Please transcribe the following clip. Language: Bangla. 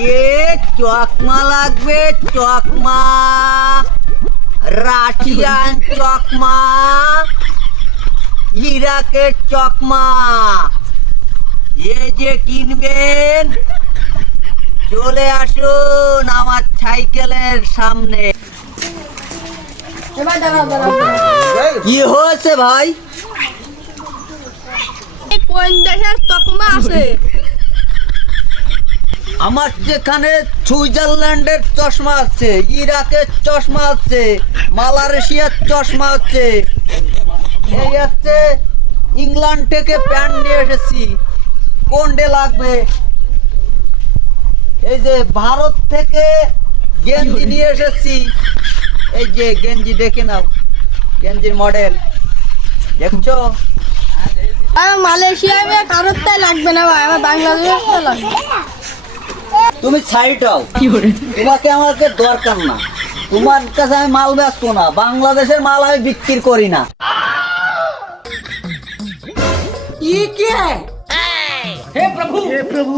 আগে চকমা লাগবে, চকমা, রাশিয়ান চকমা, ইরাকের চকমা। যে কিনবেন চলে আসুন আমার সাইকেলের সামনে। কি হয়েছে ভাই? কোন দেশের তকমা আছে? আমার যেখানে সুইজারল্যান্ডের চশমা আছে, ইরাকের চশমা আছে, মালয়েশিয়ার চশমা আছে, এই হচ্ছে ইংল্যান্ড থেকে প্যান্ট নিয়ে এসেছি। কোনটা লাগবে? এই যে ভারত থেকে গেঞ্জি নিয়ে এসেছি, এই যে গেঞ্জি দেখে নাও, গেঞ্জির মডেল দেখছো? মালয়েশিয়ায় কারোরটাই লাগবে না ভাই, আমার বাংলাদেশে লাগবে। তুমি সাইড হও, তোমাকে আমাকে দরকার না। তোমার কাছে আমি মাল বেচবো না, বাংলাদেশের মাল আমি বিক্রি করি না। ये क्या है? हे प्रभु